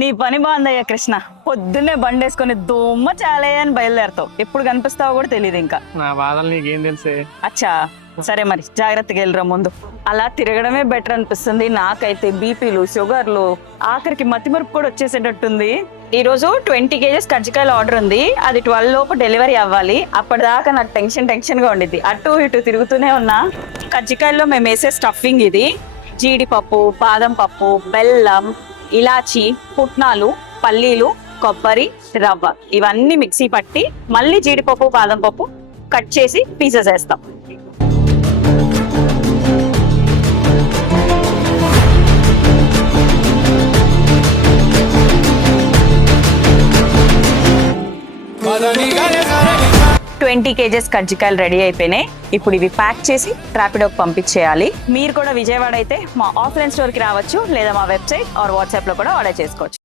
నీ పని బాగుందయ్యా కృష్ణ. పొద్దున్నే బండేసుకొని దుమ్మ చాలే అని బయలుదేరతావు. ఎప్పుడు కనిపిస్తావో కూడా తెలియదు ఇంకా. నా బాధలు నీకేం తెలుసే. అచ్చా సరే, మరి జాగ్రత్తగా వెళ్ళరా ముందు. అలా తిరగడమే బెటర్ అనిపిస్తుంది నాకైతే. బీపీలు, షుగర్లు, ఆఖరికి మతిమరుపు కూడా వచ్చేసేటట్టుంది. ఈ రోజు 20 kgs కజ్జికాయలు ఆర్డర్ ఉంది. అది 12 లోపు డెలివరీ అవ్వాలి. అప్పటిదాకా నాకు టెన్షన్ గా ఉండిద్ది. అటు ఇటు తిరుగుతూనే ఉన్నా. కజ్జికాయల్లో మేము వేసే స్టఫింగ్ ఇది. జీడిపప్పు, బాదం పప్పు, బెల్లం, ఇలాచి, పుట్నాలు, పల్లీలు, కొబ్బరి, రవ్వ ఇవన్నీ మిక్సీ పట్టి మళ్ళీ జీడిపప్పు, బాదం పప్పు కట్ చేసి పీసెస్ వేస్తాం. ట్వంటీ కేజెస్ కజ్జికాయలు రెడీ అయిపోయినాయి. ఇప్పుడు ఇవి ప్యాక్ చేసి ర్యాపిడోకి పంపించేయాలి. మీరు కూడా విజయవాడ అయితే మా ఆఫ్లైన్ స్టోర్కి రావచ్చు, లేదా మా వెబ్సైట్ ఆర్ వాట్సాప్ లో కూడా ఆర్డర్ చేసుకోవచ్చు.